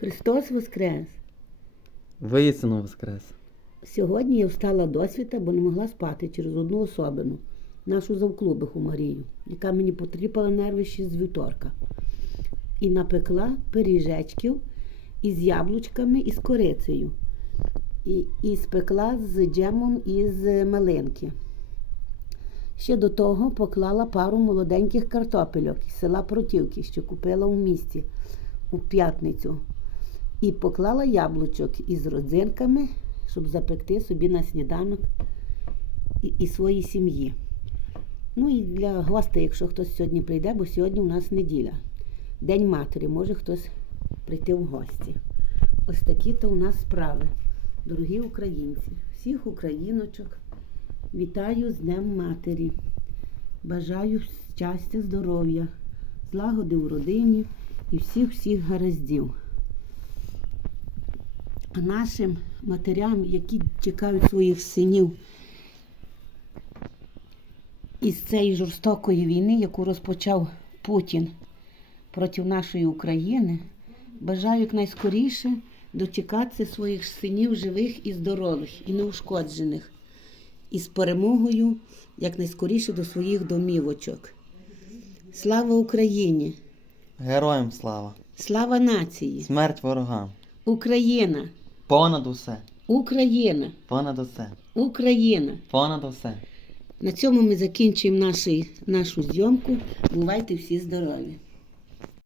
Христос Воскрес! Воістину воскрес. Сьогодні я встала до світа, бо не могла спати через одну особину, нашу завклубиху Марію, яка мені потріпала нерви ще з вівторка. І напекла пиріжечків із яблучками і з корицею. І, і спекла з джемом із малинки. Ще до того поклала пару молоденьких картопельок із села Протівки, що купила в місті у п'ятницю. І поклала яблучок із родзинками, щоб запекти собі на сніданок і, і своїй сім'ї. Ну і для гостей, якщо хтось сьогодні прийде, бо сьогодні у нас неділя. День матері, може хтось прийти в гості. Ось такі то у нас справи. Дорогі українці, всіх україночок вітаю з Днем Матері. Бажаю щастя, здоров'я, злагоди в родині і всіх-всіх гараздів. Нашим матерям, які чекають своїх синів із цієї жорстокої війни, яку розпочав Путін проти нашої України, бажаю якнайскоріше дочекатися своїх синів живих і здорових, і неушкоджених, і з перемогою якнайскоріше до своїх домівочок. Слава Україні! Героям слава! Слава нації! Смерть ворогам! Україна! Понад усе! Україна! Понад усе! Україна! Понад усе! На цьому ми закінчуємо наші, нашу зйомку. Бувайте всі здорові!